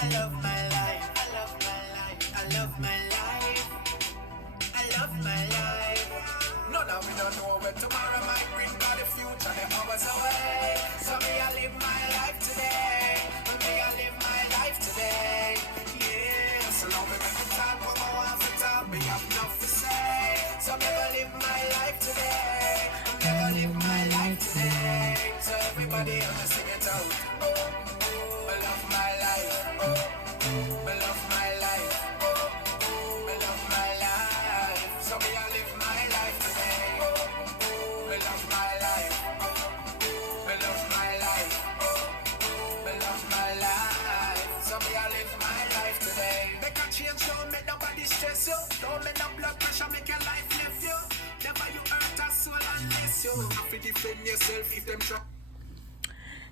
I love my life. I love my life. I love my life. I love my life. None of we don't know when tomorrow might bring, but the future the hours away. So me I live my life today. Me I live my life today. Yeah. So long we make the talk, what I want to talk, me have enough to say. So me I live my life today. Me I live my life today. So everybody on the sing it out. Oh, I love my life. Oh, I love my life. I love my life. So me I live my life today. I love my life. I love my life. I love my life. So me I live my life today. Make a change, don't make nobody stress you. Don't let no blood pressure make your life lift you. Never you hurt a soul unless you have to defend yourself if them try.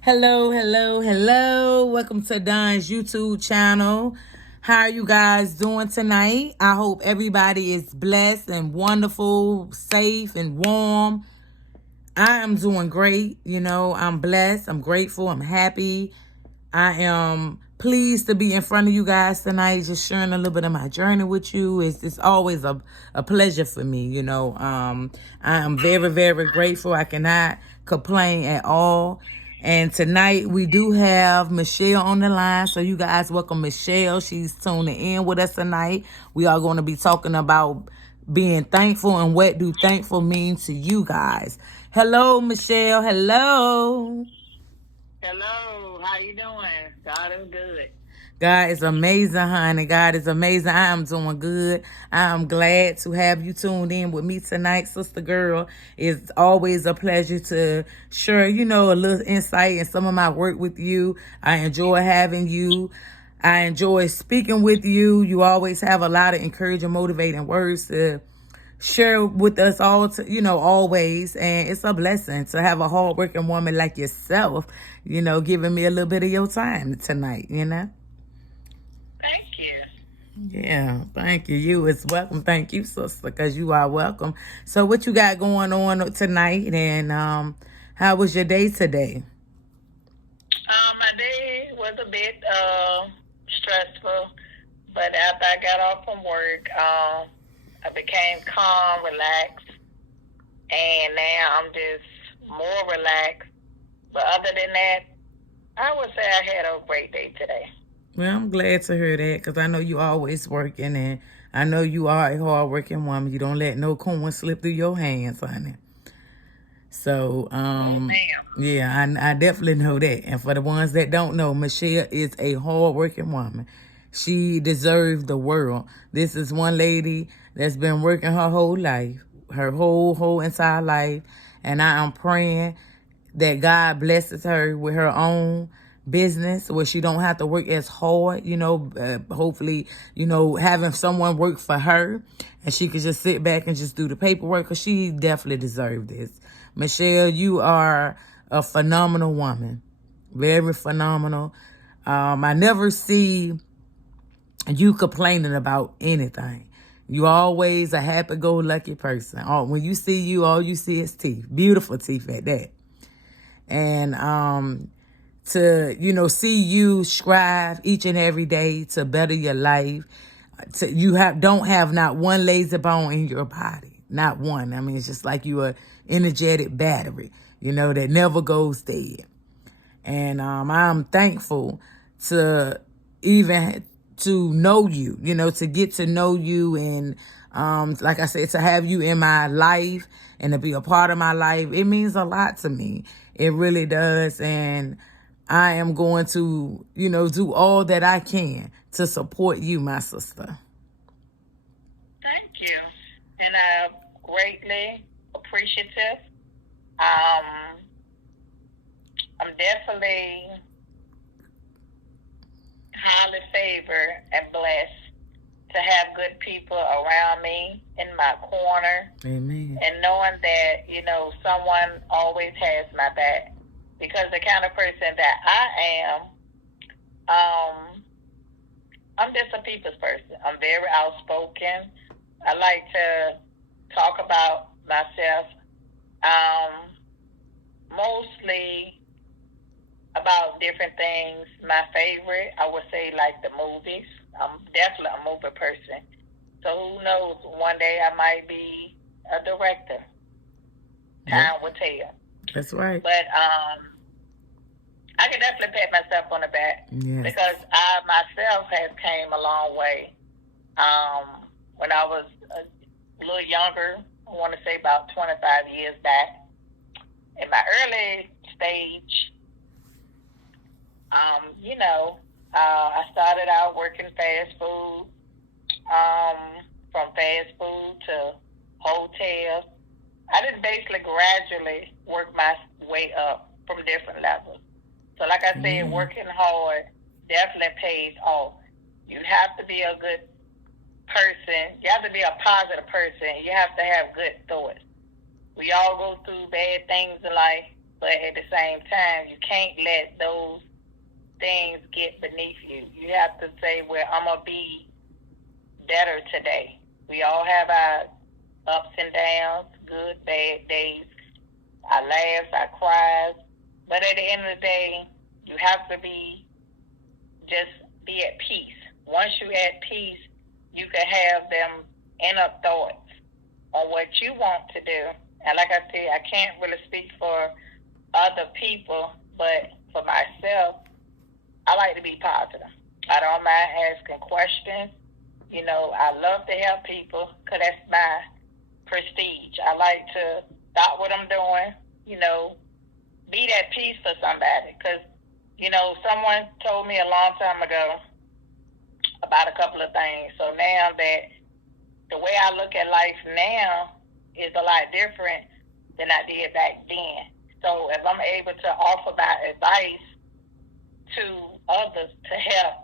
Hello, hello, hello. Welcome to Don's YouTube channel. How are you guys doing tonight? I hope everybody is blessed and wonderful, safe and warm. I am doing great. You know, I'm blessed. I'm grateful. I'm happy. I am pleased to be in front of you guys tonight, just sharing a little bit of my journey with you. It's always a pleasure for me, you know. I am very, very grateful. I cannot complain at all. And tonight we do have Michelle on the line. So you guys welcome Michelle. She's tuning in with us tonight. We are going to be talking about being thankful and what do thankful mean to you guys. Hello, Michelle. Hello. Hello, how you doing? God is good. God is amazing, honey. God is amazing. I am doing good. I am glad to have you tuned in with me tonight, sister girl. It's always a pleasure to share, you know, a little insight in some of my work with you. I enjoy having you. I enjoy speaking with you. You always have a lot of encouraging, motivating words to share with us all, to, you know, always. And it's a blessing to have a hardworking woman like yourself, you know, giving me a little bit of your time tonight, you know. Thank you. Yeah, thank you. You is welcome. Thank you, sister, because you are welcome. So what you got going on tonight, and how was your day today? My day was a bit stressful, but after I got off from work, I became calm, relaxed, and now I'm just more relaxed. But other than that, I would say I had a great day today. Well, I'm glad to hear that because I know you always working, and I know you are a hard-working woman. You don't let no coin slip through your hands, honey. So, Yes, ma'am. yeah, I definitely know that. And for the ones that don't know, Michelle is a hard-working woman. She deserves the world. This is one lady that's been working her whole life, her whole entire life. And I am praying that God blesses her with her own business where she don't have to work as hard, you know, hopefully, you know, having someone work for her and she could just sit back and just do the paperwork because she definitely deserves this. Michelle, you are a phenomenal woman, very phenomenal. I never see you complaining about anything. You always a happy-go-lucky person. When you see you, all you see is teeth, beautiful teeth at that. And to, you know, see you strive each and every day to better your life. Don't have not one lazy bone in your body, not one. I mean, it's just like you a energetic battery, you know, that never goes dead. And I'm thankful to even to know you, you know, to get to know you, and like I said, to have you in my life and to be a part of my life. It means a lot to me. It really does. And I am going to, you know, do all that I can to support you, my sister. Thank you. And I'm greatly appreciative. Um, I'm definitely highly favored and blessed to have good people around me in my corner. Amen. And knowing that, you know, someone always has my back. Because the kind of person that I am, I'm just a people's person. I'm very outspoken. I like to talk about myself. Mostly, about different things. My favorite, I would say, like the movies. I'm definitely a movie person. So who knows? One day I might be a director. Time will tell. That's right. But I can definitely pat myself on the back Yes. because I myself have came a long way. When I was a little younger, I want to say about 25 years back, in my early stage, I started out working fast food, from fast food to hotels. I just basically gradually work my way up from different levels. So like I said, working hard definitely pays off. You have to be a good person. You have to be a positive person. You have to have good thoughts. We all go through bad things in life, but at the same time, you can't let those things get beneath you. You have to say, well, I'm going to be better today. We all have our ups and downs, good, bad days, our laughs, our cries. But at the end of the day, you have to just be at peace. Once you're at peace, you can have them inner thoughts on what you want to do. And like I said, I can't really speak for other people, but for myself, I like to be positive. I don't mind asking questions. I love to help people because that's my prestige. I like to stop what I'm doing, be that peace for somebody. Because, someone told me a long time ago about a couple of things. So now that the way I look at life now is a lot different than I did back then. So if I'm able to offer my advice to others to help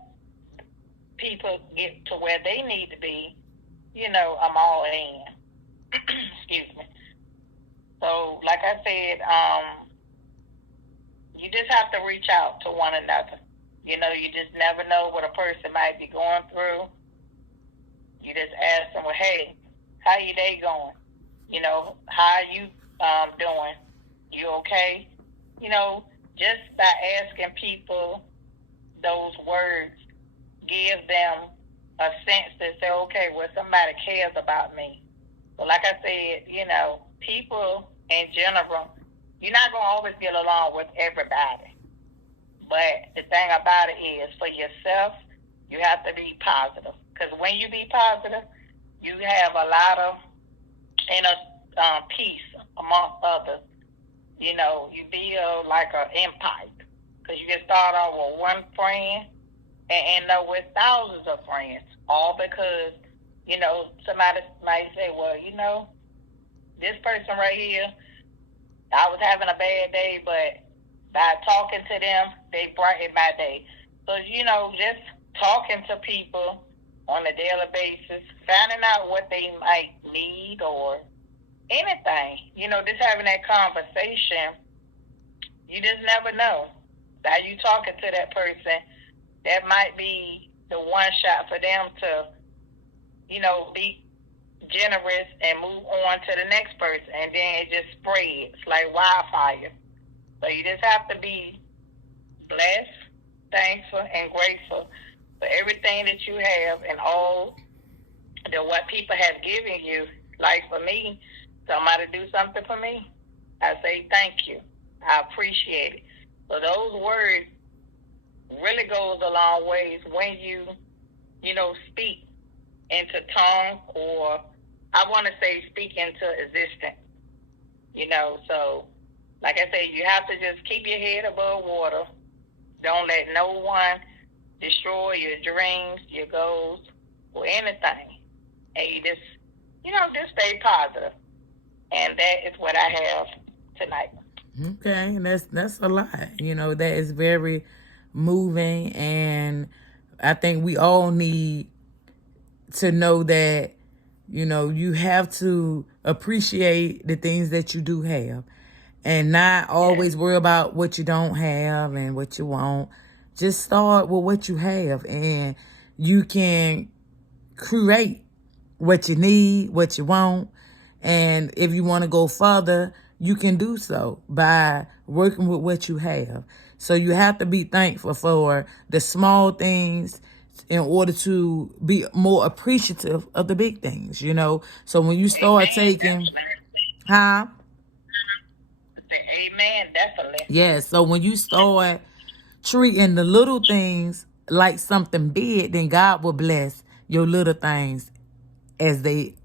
people get to where they need to be, I'm all in. Excuse me. So, like I said, you just have to reach out to one another. You just never know what a person might be going through. You just ask them, well, hey, how your day going? How are you doing? You okay? Just by asking people those words, give them a sense to say, okay, well, somebody cares about me. So like I said, people in general, you're not going to always get along with everybody. But the thing about it is, for yourself, you have to be positive. Because when you be positive, you have a lot of inner peace amongst others. You build like an empire. Because you can start off with one friend and end up with thousands of friends. All because, somebody might say, well, this person right here, I was having a bad day, but by talking to them, they brightened my day. So, just talking to people on a daily basis, finding out what they might need or anything, just having that conversation, you just never know. By you talking to that person, that might be the one shot for them to, be generous and move on to the next person. And then it just spreads like wildfire. So you just have to be blessed, thankful, and grateful for everything that you have and all that what people have given you. Like for me, somebody do something for me, I say thank you. I appreciate it. So those words really goes a long ways when you speak into tongue, or I want to say speak into existence. So like I said, you have to just keep your head above water. Don't let no one destroy your dreams, your goals, or anything. And you just stay positive. And that is what I have tonight. Okay, and that's a lot. That is very moving, and I think we all need to know that you have to appreciate the things that you do have, and not always worry about what you don't have and what you want. Just start with what you have, and you can create what you need, what you want, and if you want to go further, you can do so by working with what you have. So you have to be thankful for the small things in order to be more appreciative of the big things, you know. So when you start taking, huh? Amen, definitely. Yeah, so when you start treating the little things like something big, then God will bless your little things as they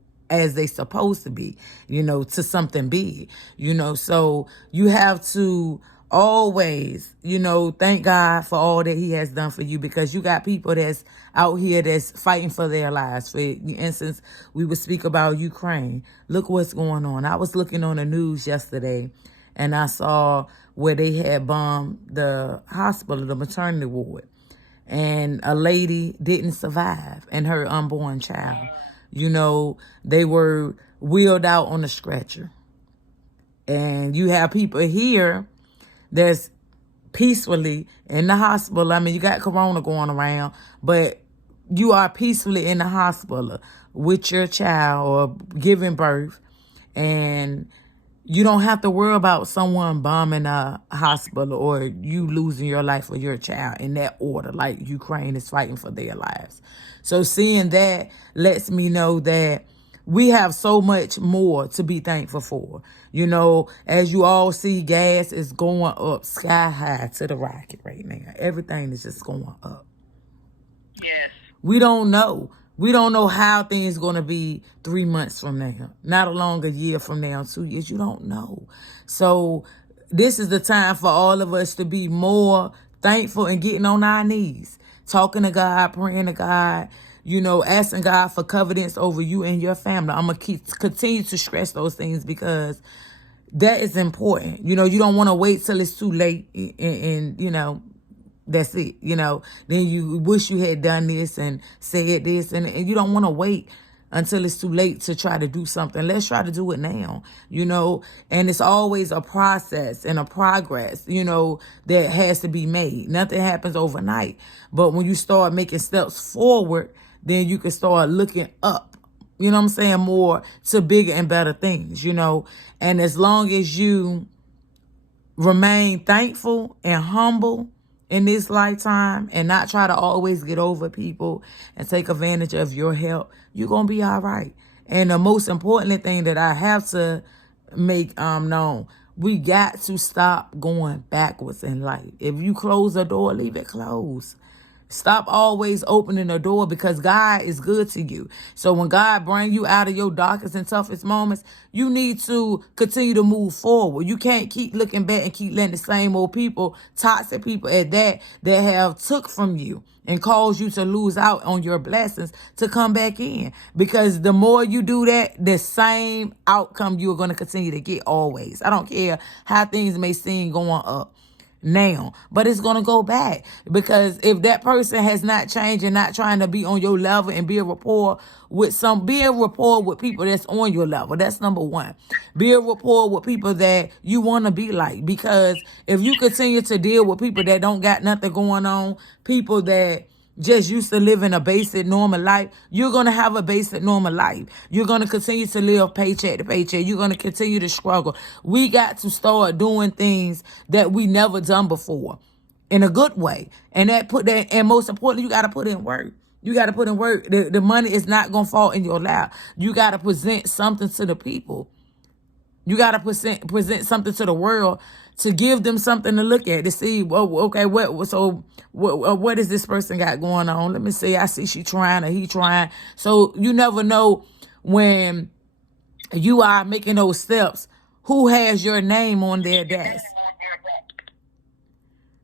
supposed to be, you know, to something big, you know. So you have to always, you know, thank God for all that he has done for you, because you got people that's out here that's fighting for their lives. For instance, we would speak about Ukraine. Look what's going on. I was looking on the news yesterday and I saw where they had bombed the hospital, the maternity ward, and a lady didn't survive and her unborn child. You know, they were wheeled out on a stretcher. And you have people here that's peacefully in the hospital. I mean, you got corona going around, but you are peacefully in the hospital with your child or giving birth, and you don't have to worry about someone bombing a hospital or you losing your life or your child in that order, like Ukraine is fighting for their lives. So seeing that lets me know that we have so much more to be thankful for. You know, as you all see, gas is going up sky high to the rocket right now. Everything is just going up. Yes. We don't know. We don't know how things going to be 3 months from now, not along a year from now, 2 years. You don't know. So this is the time for all of us to be more thankful and getting on our knees, talking to God, praying to God, you know, asking God for covenants over you and your family. I'm going to continue to stress those things because that is important. You know, you don't want to wait till it's too late and you know, that's it, you know. Then you wish you had done this and said this, and you don't want to wait until it's too late to try to do something. Let's try to do it now, you know. And it's always a process and a progress, you know, that has to be made. Nothing happens overnight. But when you start making steps forward, then you can start looking up, you know what I'm saying, more to bigger and better things, you know. And as long as you remain thankful and humble in this lifetime and not try to always get over people and take advantage of your help, you're going to be all right. And the most important thing that I have to make known, we got to stop going backwards in life. If you close a door, leave it closed. Stop always opening the door, because God is good to you. So when God brings you out of your darkest and toughest moments, you need to continue to move forward. You can't keep looking back and keep letting the same old people, toxic people at that have took from you and caused you to lose out on your blessings, to come back in. Because the more you do that, the same outcome you're going to continue to get always. I don't care how things may seem going up now, but it's going to go back, because if that person has not changed and not trying to be on your level and be a rapport with people that's on your level, that's number one. Be a rapport with people that you want to be like, because if you continue to deal with people that don't got nothing going on, people that just used to living a basic normal life, you're going to have a basic normal life. You're going to continue to live paycheck to paycheck. You're going to continue to struggle. We got to start doing things that we never done before in a good way. And and most importantly, you got to put in work. You got to put in work. The money is not going to fall in your lap. You got to present something to the people. You got to present something to the world, to give them something to look at, to see, well, okay, what is this person got going on? Let me see. I see she trying or he trying. So you never know when you are making those steps, who has your name on their desk.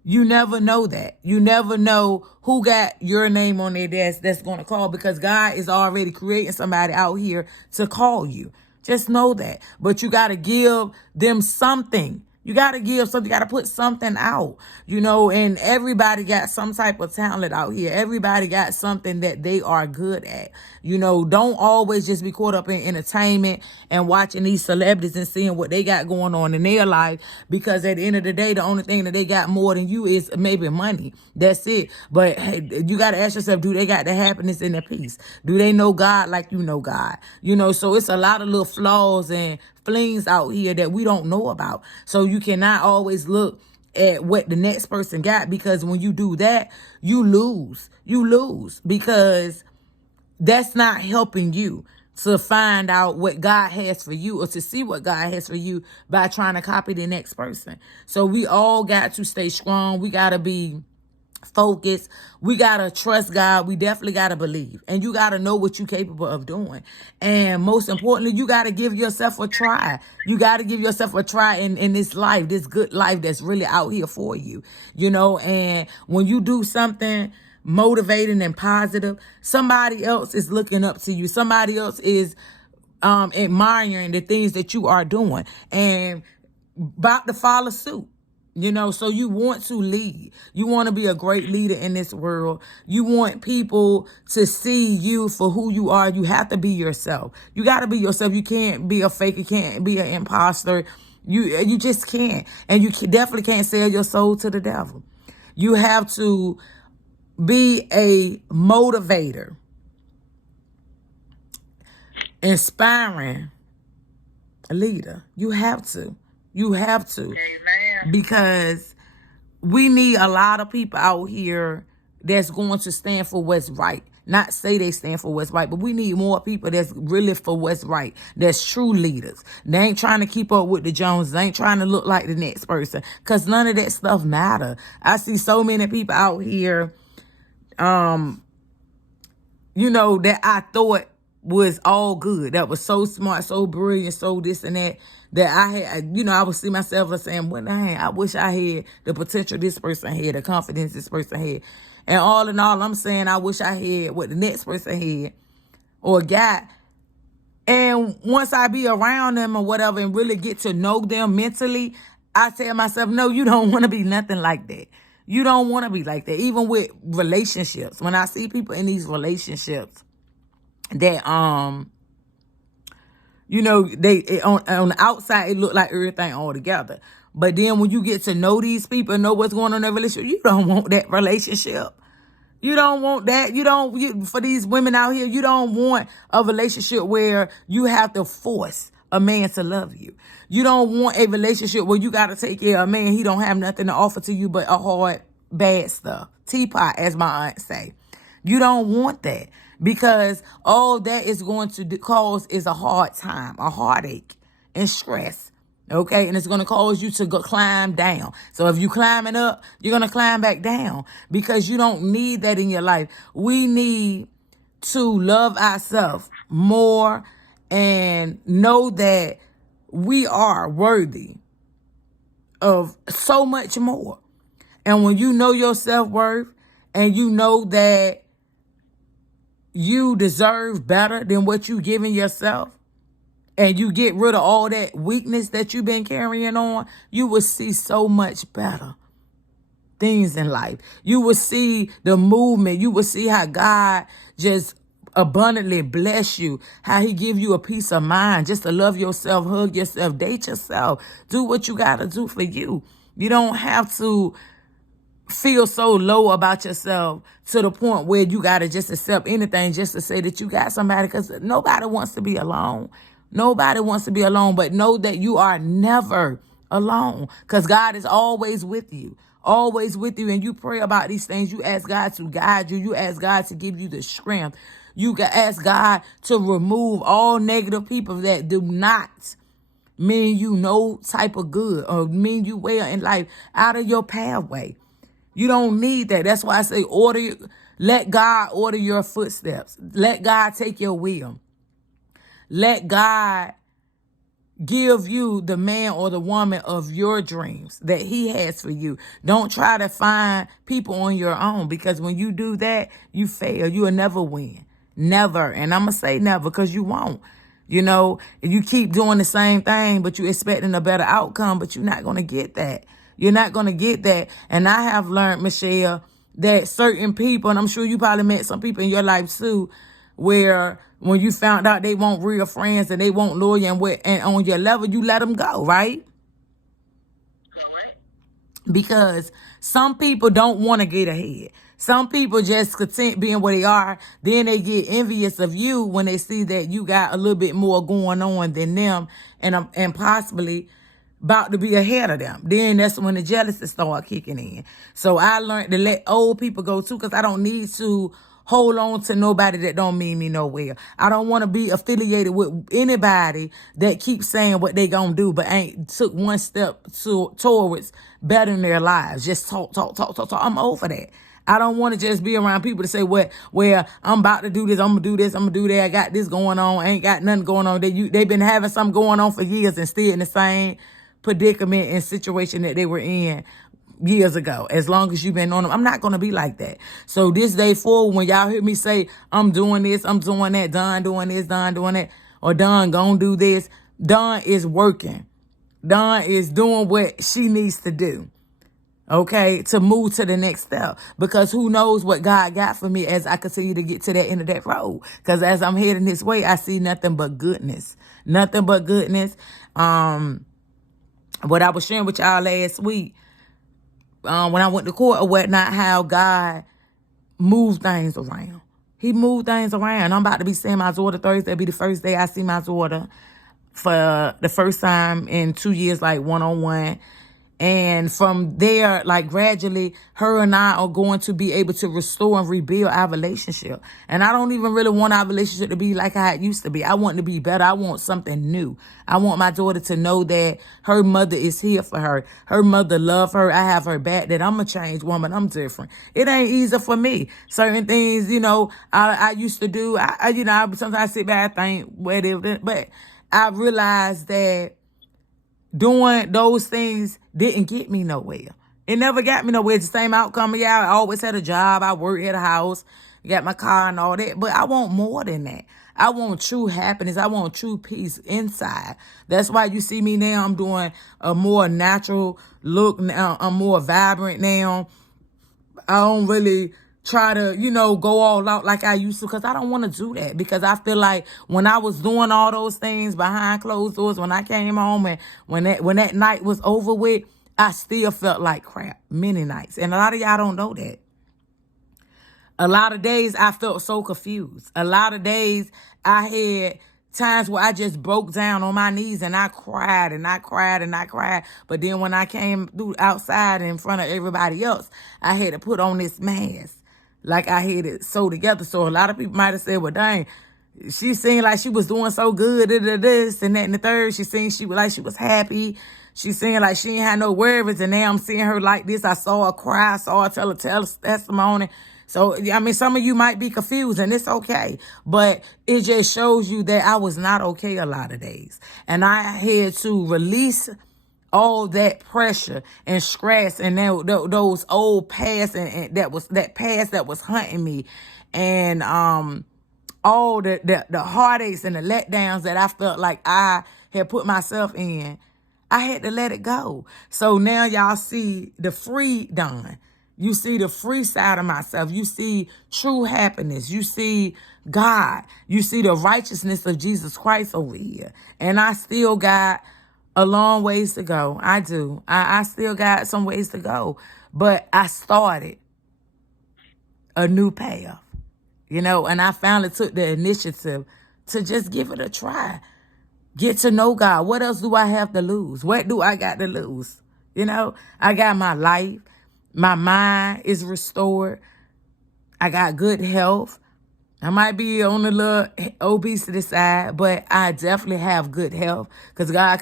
You never know that. You never know who got your name on their desk that's going to call, because God is already creating somebody out here to call you. Just know that. But you got to give them something. You got to give something. You got to put something out, you know, and everybody got some type of talent out here. Everybody got something that they are good at. You know, don't always just be caught up in entertainment and watching these celebrities and seeing what they got going on in their life, because at the end of the day, the only thing that they got more than you is maybe money. That's it. But hey, you got to ask yourself, do they got the happiness and the peace? Do they know God like you know God? You know, so it's a lot of little flaws and flings out here that we don't know about. So you cannot always look at what the next person got, because when you do that, you lose. You lose because that's not helping you to find out what God has for you or to see what God has for you by trying to copy the next person. So we all got to stay strong. We got to be focused. We got to trust God. We definitely got to believe. And you got to know what you're capable of doing. And most importantly, you got to give yourself a try. You got to give yourself a try in this life, this good life that's really out here for you. You know, and when you do something motivating and positive, somebody else is looking up to you. Somebody else is admiring the things that you are doing and about to follow suit. You know, so you want to lead. You want to be a great leader in this world. You want people to see you for who you are. You have to be yourself. You got to be yourself. You can't be a fake. You can't be an imposter. You just can't. And you definitely can't sell your soul to the devil. You have to be a motivator, inspiring leader. You have to. You have to. Amen. Because we need a lot of people out here that's going to stand for what's right. Not say they stand for what's right, but we need more people that's really for what's right. That's true leaders. They ain't trying to keep up with the Joneses. They ain't trying to look like the next person. Because none of that stuff matter. I see so many people out here, you know, that I thought was all good. That was so smart, so brilliant, so this and that I had, you know, I would see myself as saying, well, dang, I wish I had the potential this person had, the confidence this person had. And all in all, I'm saying I wish I had what the next person had or got. And once I be around them or whatever and really get to know them mentally, I tell myself, no, you don't want to be nothing like that. You don't want to be like that. Even with relationships. When I see people in these relationships that, you know, they on the outside, it look like everything all together. But then when you get to know these people and know what's going on in their relationship, you don't want that relationship. You don't want that. For these women out here, you don't want a relationship where you have to force a man to love you. You don't want a relationship where you got to take care of a man. He don't have nothing to offer to you but a hard, bad stuff. Teapot, as my aunt say. You don't want that because all that is going to cause is a hard time, a heartache and stress. Okay, and it's going to cause you to go climb down. So if you're climbing up, you're going to climb back down because you don't need that in your life. We need to love ourselves more and know that we are worthy of so much more. And when you know your self-worth and you know that you deserve better than what you're giving yourself, and you get rid of all that weakness that you've been carrying on, you will see so much better things in life. You will see the movement. You will see how God just abundantly bless you, how he give you a peace of mind just to love yourself, hug yourself, date yourself, do what you got to do for you. You don't have to feel so low about yourself to the point where you got to just accept anything just to say that you got somebody, because nobody wants to be alone. Nobody wants to be alone, but know that you are never alone because God is always with you, and you pray about these things. You ask God to guide you. You ask God to give you the strength. You can ask God to remove all negative people that do not mean you no type of good or mean you well in life out of your pathway. You don't need that. That's why I say let God order your footsteps. Let God take your will. Let God give you the man or the woman of your dreams that he has for you. Don't try to find people on your own, because when you do that, you fail. You will never win. Never. And I'm going to say never because you won't. You know, you keep doing the same thing, but you're expecting a better outcome, but you're not going to get that. You're not going to get that. And I have learned, Michelle, that certain people, and I'm sure you probably met some people in your life too, where when you found out they weren't real friends and they weren't loyal and on your level, you let them go, right? Correct. Because some people don't want to get ahead. Some people just content being where they are. Then they get envious of you when they see that you got a little bit more going on than them and possibly about to be ahead of them. Then that's when the jealousy start kicking in. So I learned to let old people go too, because I don't need to hold on to nobody that don't mean me nowhere. I don't want to be affiliated with anybody that keeps saying what they gonna do, but ain't took one step towards bettering their lives. Just talk. I'm over that. I don't want to just be around people to say, well, I'm about to do this, I'm gonna do this, I'm gonna do that, I got this going on, ain't got nothing going on. They've been having something going on for years and still in the same predicament and situation that they were in years ago. As long as you've been on them, I'm not gonna be like that. So this day forward, when y'all hear me say, I'm doing this, I'm doing that, Don doing this, Don doing that, or Don gonna do this, Don is working. Don is doing what she needs to do. Okay, to move to the next step, because who knows what God got for me as I continue to get to that end of that road. Because as I'm heading this way, I see nothing but goodness, nothing but goodness. What I was sharing with y'all last week, when I went to court or whatnot, how God moved things around. He moved things around. I'm about to be seeing my daughter Thursday. It'll be the first day I see my daughter for the first time in 2 years, like one-on-one. And from there, like gradually, her and I are going to be able to restore and rebuild our relationship. And I don't even really want our relationship to be like how it used to be. I want it to be better. I want something new. I want my daughter to know that her mother is here for her. Her mother love her. I have her back, that I'm a changed woman. I'm different. It ain't easy for me. Certain things, I used to do. I sometimes sit back and think, whatever. But I realized that doing those things didn't get me nowhere. It never got me nowhere. It's the same outcome. Yeah, I always had a job. I worked at a house, got my car and all that. But I want more than that. I want true happiness. I want true peace inside. That's why you see me now. I'm doing a more natural look now. I'm more vibrant now. I don't really try to, go all out like I used to, because I don't want to do that. Because I feel like when I was doing all those things behind closed doors, when I came home and when that night was over with, I still felt like crap many nights. And a lot of y'all don't know that. A lot of days I felt so confused. A lot of days I had times where I just broke down on my knees and I cried and I cried and I cried. But then when I came through outside in front of everybody else, I had to put on this mask. Like I had it so together. So a lot of people might have said, well, dang, she seemed like she was doing so good, this and that and the third. She seemed she was happy. She seemed like she ain't had no worries. And now I'm seeing her like this. I saw her cry. I saw her tell a testimony. So, some of you might be confused, and it's okay. But it just shows you that I was not okay a lot of days. And I had to release all that pressure and stress and those old past and that past that was hunting me, and all the heartaches and the letdowns that I felt like I had put myself in. I had to let it go. So now y'all see the free Dawn. You see the free side of myself. You see true happiness. You see God. You see the righteousness of Jesus Christ over here. And I still got a long ways to go. I do. I still got some ways to go. But I started a new path, and I finally took the initiative to just give it a try. Get to know God. What else do I have to lose? What do I got to lose? I got my life. My mind is restored. I got good health. I might be on the little obesity side, but I definitely have good health, because God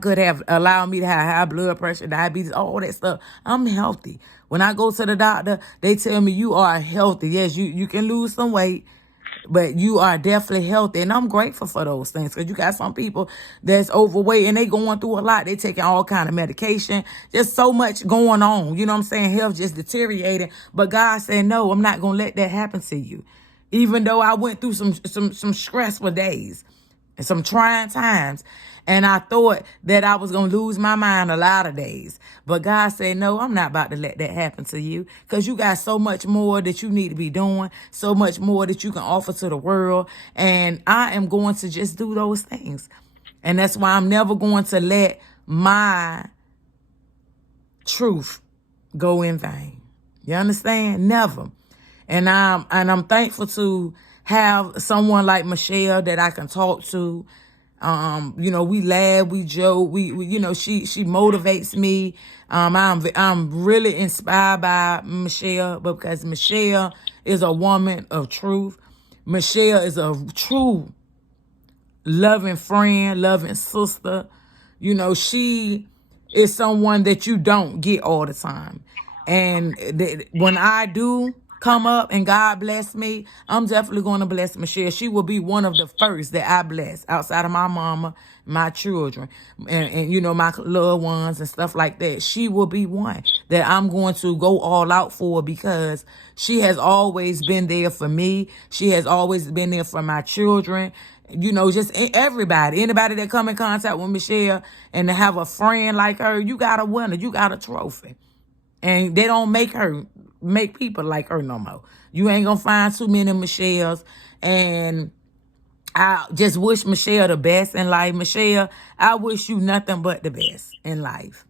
could have allowed me to have high blood pressure, diabetes, all that stuff. I'm healthy. When I go to the doctor, they tell me you are healthy. Yes, you can lose some weight, but you are definitely healthy. And I'm grateful for those things, because you got some people that's overweight and they going through a lot. They taking all kind of medication. Just so much going on. You know what I'm saying? Health just deteriorating. But God said, no, I'm not going to let that happen to you. Even though I went through some stressful days and some trying times, and I thought that I was going to lose my mind a lot of days. But God said, no, I'm not about to let that happen to you, because you got so much more that you need to be doing, so much more that you can offer to the world. And I am going to just do those things. And that's why I'm never going to let my truth go in vain. You understand? Never. And I'm thankful to have someone like Michelle that I can talk to. We laugh, we joke, we she motivates me. I'm really inspired by Michelle because Michelle is a woman of truth. Michelle is a true loving friend, loving sister. She is someone that you don't get all the time. And when I do come up and God bless me, I'm definitely going to bless Michelle. She will be one of the first that I bless outside of my mama, my children, and my loved ones and stuff like that. She will be one that I'm going to go all out for because she has always been there for me. She has always been there for my children. Just everybody, anybody that come in contact with Michelle and to have a friend like her, you got a winner, you got a trophy. And they don't make people like her no more. You ain't gonna find too many Michelles. And I just wish Michelle the best in life. Michelle, I wish you nothing but the best in life.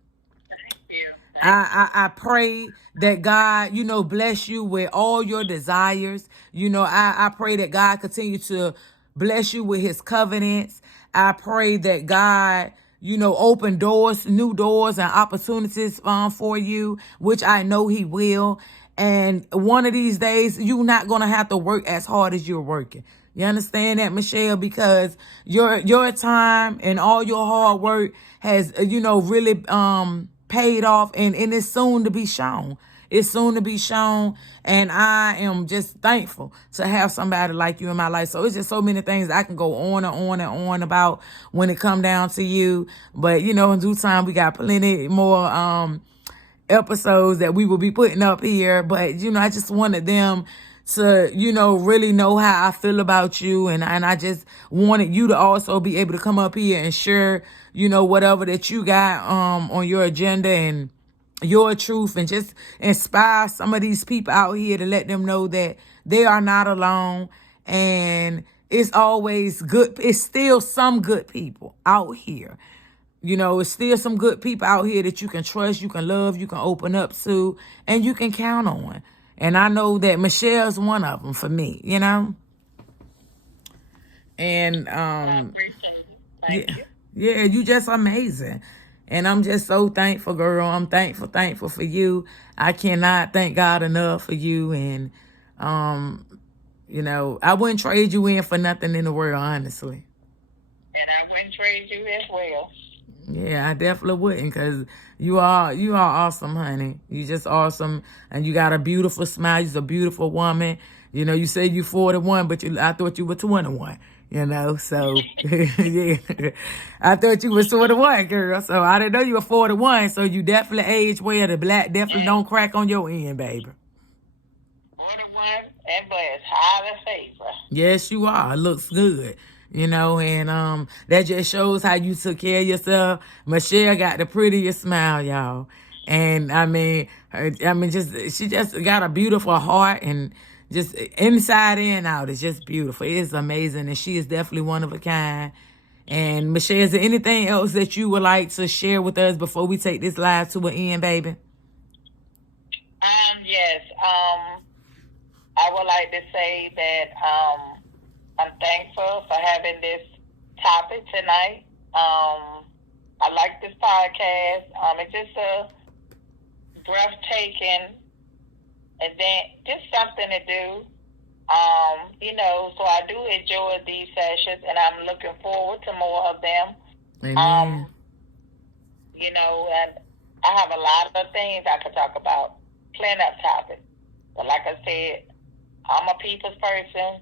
Thank you. I pray that God, bless you with all your desires. I pray that God continue to bless you with his covenants. I pray that God, open doors, new doors and opportunities for you, which I know he will. And one of these days, you're not going to have to work as hard as you're working. You understand that, Michelle? Because your time and all your hard work has, really paid off, and it's soon to be shown. It's soon to be shown, and I am just thankful to have somebody like you in my life. So it's just so many things I can go on and on and on about when it come down to you. But, in due time, we got plenty more episodes that we will be putting up here. But, I just wanted them to, really know how I feel about you. And I just wanted you to also be able to come up here and share, whatever that you got on your agenda and your truth, and just inspire some of these people out here to let them know that they are not alone. And it's always good. It's still some good people out here. It's still some good people out here that you can trust, you can love, you can open up to, and you can count on. And I know that Michelle's one of them for me, And I appreciate it. Thank yeah, you. yeah, you just amazing. And I'm just so thankful, girl. I'm thankful for you. I cannot thank God enough for you. And I wouldn't trade you in for nothing in the world, honestly. And I wouldn't trade you as well. Yeah, I definitely wouldn't, because you are awesome, honey. You just awesome, and you got a beautiful smile. You're a beautiful woman. You say you 41, but I thought you were 21. So yeah, I thought you was 21, girl. So I didn't know you were 41. So you definitely age well. The black definitely don't crack on your end, baby. 41 and blessed, highly favored. Yes, you are. It looks good. And that just shows how you took care of yourself. Michelle got the prettiest smile, y'all. And she just got a beautiful heart, and just inside and out, it's just beautiful. It's amazing, and she is definitely one of a kind. And Michelle, is there anything else that you would like to share with us before we take this live to an end, baby? Yes. I would like to say that I'm thankful for having this topic tonight. I like this podcast. It's just a breathtaking event, just something to do. So I do enjoy these sessions, and I'm looking forward to more of them. Amen. And I have a lot of things I could talk about, plenty of topics. But like I said, I'm a people's person.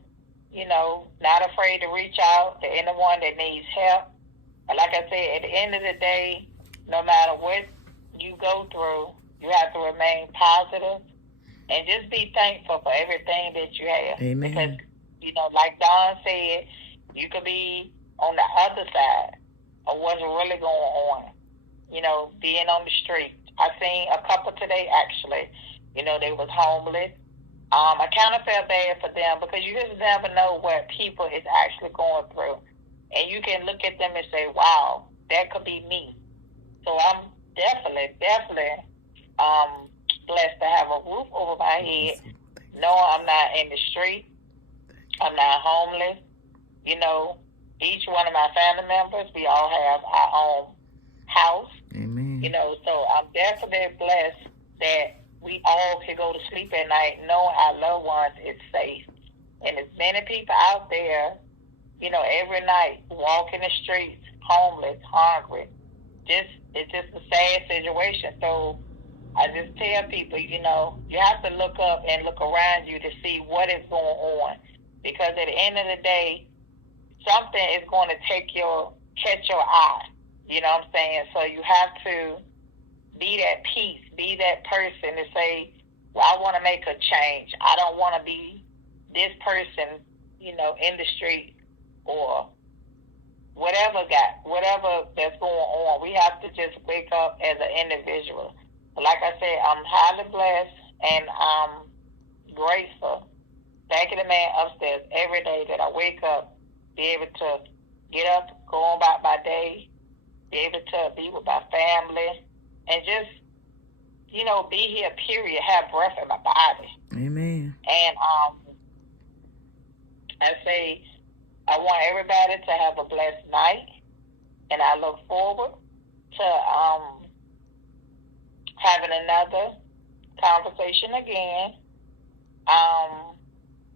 Not afraid to reach out to anyone that needs help. And like I said, at the end of the day, no matter what you go through, you have to remain positive and just be thankful for everything that you have. Amen. Because, like Don said, you could be on the other side of what's really going on, being on the street. I seen a couple today, actually. They was homeless. I kind of felt bad for them because you just never know what people is actually going through. And you can look at them and say, wow, that could be me. So I'm definitely blessed to have a roof over my head. No, I'm not in the street. I'm not homeless. each one of my family members, we all have our own house. Amen. You know, so I'm definitely blessed that we all can go to sleep at night knowing our loved ones is safe. And there's many people out there, you know, every night walking the streets, homeless, hungry. It's just a sad situation. So I just tell people, you know, you have to look up and look around you to see what is going on. Because at the end of the day, something is going to catch your eye. You know what I'm saying? So you have to be that peace, be that person to say, well, I want to make a change. I don't want to be this person, you know, in the street or whatever that's going on. We have to just wake up as an individual. But like I said, I'm highly blessed and I'm grateful. Thanking the man upstairs every day that I wake up, be able to get up, go on about my day, be able to be with my family, and just, you know, be here, period, have breath in my body. Amen. And I say, I want everybody to have a blessed night, and I look forward to having another conversation again.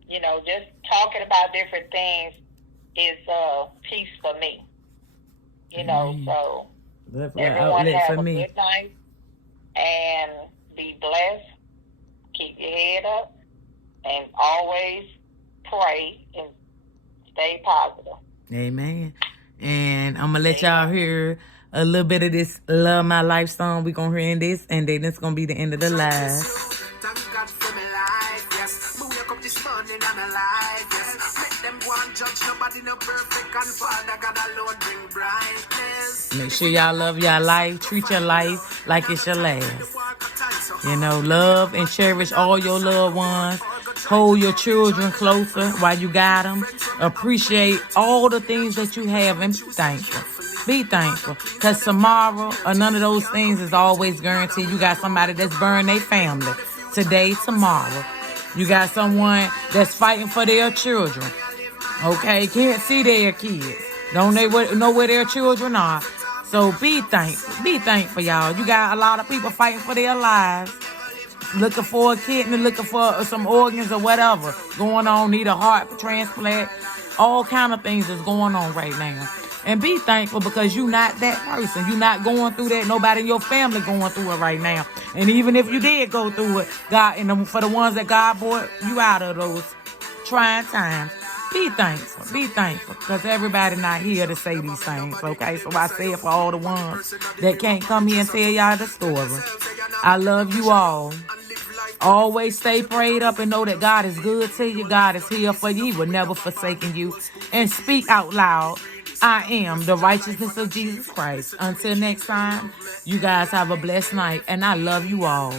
You know, just talking about different things is peace for me. You know, so everyone have a good night and be blessed. Keep your head up and always pray and stay positive. Amen. And I'm going to let y'all hear a little bit of this Love My Life song. We're going to hear this, and then it's going to be the end of the live. Thank God for my life, yes. Me wake up this morning and alive, yes. Let them go and judge, nobody no perfect, and Father God alone bring brightness. Make sure y'all love your life. Treat your life like it's your last. You know, love and cherish all your loved ones. Hold your children closer while you got them. Appreciate all the things that you have and be thankful. Be thankful. Because tomorrow, or none of those things is always guaranteed. You got somebody that's burning their family. Today, tomorrow. You got someone that's fighting for their children. Okay? Can't see their kids. Don't they know where their children are. So be thankful. Be thankful, y'all. You got a lot of people fighting for their lives. Looking for a kidney, looking for some organs or whatever going on, need a heart transplant. All kind of things is going on right now. And be thankful because you're not that person. You're not going through that. Nobody in your family going through it right now. And even if you did go through it, God, for the ones that God brought you out of those trying times, be thankful. Be thankful. Because everybody not here to say these things, okay? So I say it for all the ones that can't come here and tell y'all the story. I love you all. Always stay prayed up and know that God is good to you. God is here for you. He will never forsaken you. And speak out loud. I am the righteousness of Jesus Christ. Until next time, you guys have a blessed night. And I love you all.